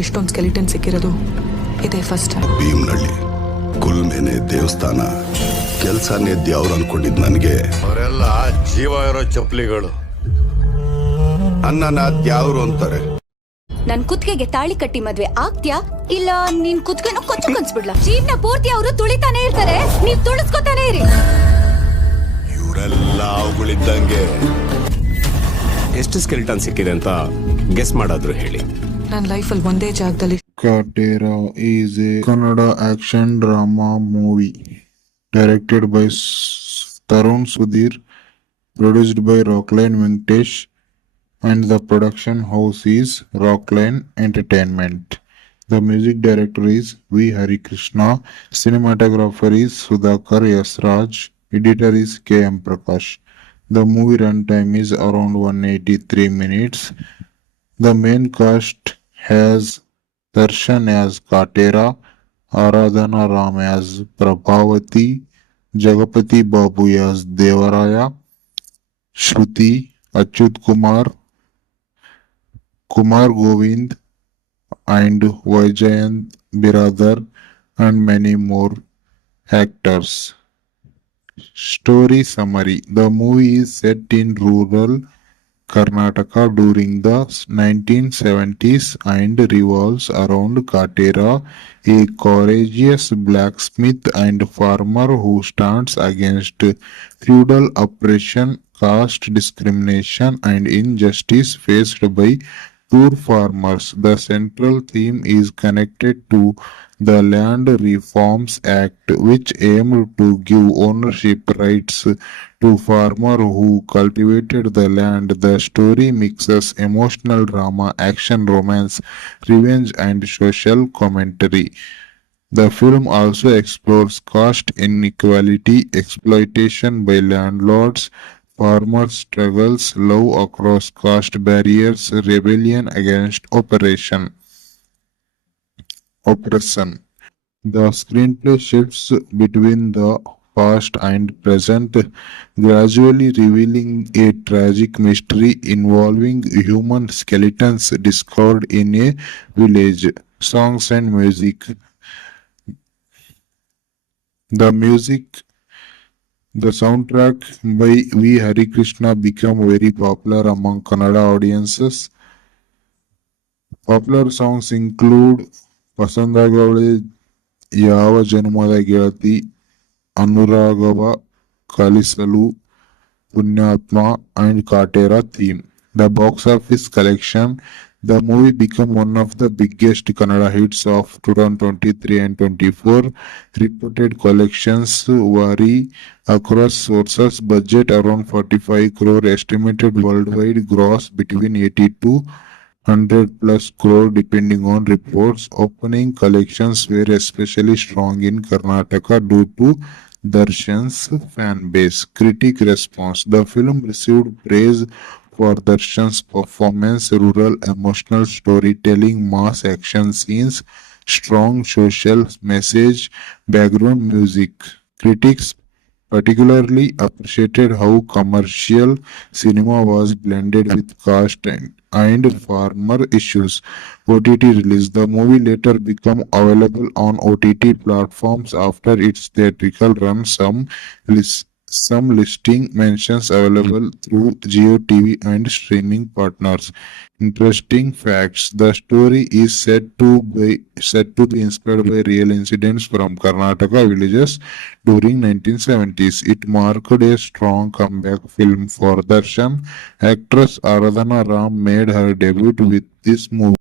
ಇಷ್ಟೊಂದು ಸ್ಕೆಲಿಟನ್ ಸಿಕ್ಕಿರೋದು ಇದೇ ಫಸ್ಟ್ ಟೈಮ್. ಭೀಮ್ನಳ್ಳಿ ಕುಲ್ಮೇನೆ ದೇವಸ್ಥಾನ ಕೆಲ್ಸನೇ ದ್ಯಾವ್ರು ಅನ್ಕೊಂಡಿದ್ ನನಗೆ ಅವರೆಲ್ಲ ಜೀವ ಇರೋ ಚಪ್ಪಲಿಗಳು. ಅನ್ನನ ದ್ಯಾವ್ರು ಅಂತಾರೆ. ನನ್ ಕುತ್ತಿಗೆಗೆ ತಾಳಿ ಕಟ್ಟಿ ಮದ್ವೆ ಆಗ್ತ್ಯಾ ಇಲ್ಲ ನಿನ್ ಕುತ್ತಿಗೆನ ಕೊಚ್ಚು ಕನ್ಸ್ಬಿಡ್ಲಾ? ಜೀವನ ಪೂರ್ತಿ ಅವರು ತುಳಿತಾನೆ ಇರ್ತಾರೆ, ನೀವ್ ತುಳಿಸ್ಕೊತಾನೆ ಇರಿ. ಇವರೆಲ್ಲ ಅವುಗಳಿದ್ದಂಗೆ. ಎಷ್ಟು ಸ್ಕೆಲಿಟನ್ ಸಿಕ್ಕಿದೆ ಅಂತ ಗೆಸ್ ಮಾಡಾದ್ರು ಹೇಳಿ. ನನ್ನ ಲೈಫಲ್ಲಿ ಒಂದೇ ಜಾಗದಲ್ಲಿ Katera is a Kannada action drama movie directed by Tarun Sudhir, produced by Rockline Venkatesh, and the production house is Rockline Entertainment. The music director is V. Hari Krishna, cinematographer is Sudhakar Yasraj, editor is K. M. Prakash. The movie runtime is around 183 minutes. The main cast has Darshan as Katera, Aradhana Ram as Prabhavati, Jagapati Babu as Devaraya, Shruti, Achyut Kumar, Kumar Govind, and Vijayant Biradar, and many more actors. Story summary: the movie is set in rural Karnataka during the 1970s and revolves around Katera, a courageous blacksmith and farmer who stands against feudal oppression, caste discrimination, and injustice faced by poor farmers. The central theme is connected to the Land Reforms Act, which aimed to give ownership rights to farmers who cultivated the land. The story mixes emotional drama, action, romance, revenge, and social commentary. The film also explores caste inequality, exploitation by landlords, farmers' struggles, love across caste barriers, rebellion against oppression. The screenplay shifts between the past and present, gradually revealing a tragic mystery involving human skeletons discovered in a village. Songs and music. The soundtrack by V. Hari Krishna became very popular among Kannada audiences. Popular songs include ಪಸಂದಾಗವಳೆ, ಯಾವ ಜನ್ಮದ ಗೆಳತಿ, ಅನುರಾಗವ ಕಲಿಸಲು, ಪುಣ್ಯಾತ್ಮ, and Katera theme. The box office collection. The movie became one of the biggest Kannada hits of 2023 and 24. Reported collections vary across sources. Budget around 45 crore. Estimated worldwide gross between 80 to 100 plus crore depending on reports. Opening collections were especially strong in Karnataka due to Darshan's fan base. Critic response. The film received praise for Darshan's performance, rural emotional storytelling, mass action scenes, strong social message, background music. Critics particularly appreciated how commercial cinema was blended with caste and farmer issues. OTT release. The movie later became available on OTT platforms after its theatrical run. Some listing mentions available through JioTV and streaming partners. Interesting facts. The story is said to be inspired by real incidents from Karnataka villages during 1970s. It marked a strong comeback film for Darshan. Actress Aradhana Ram made her debut with this movie.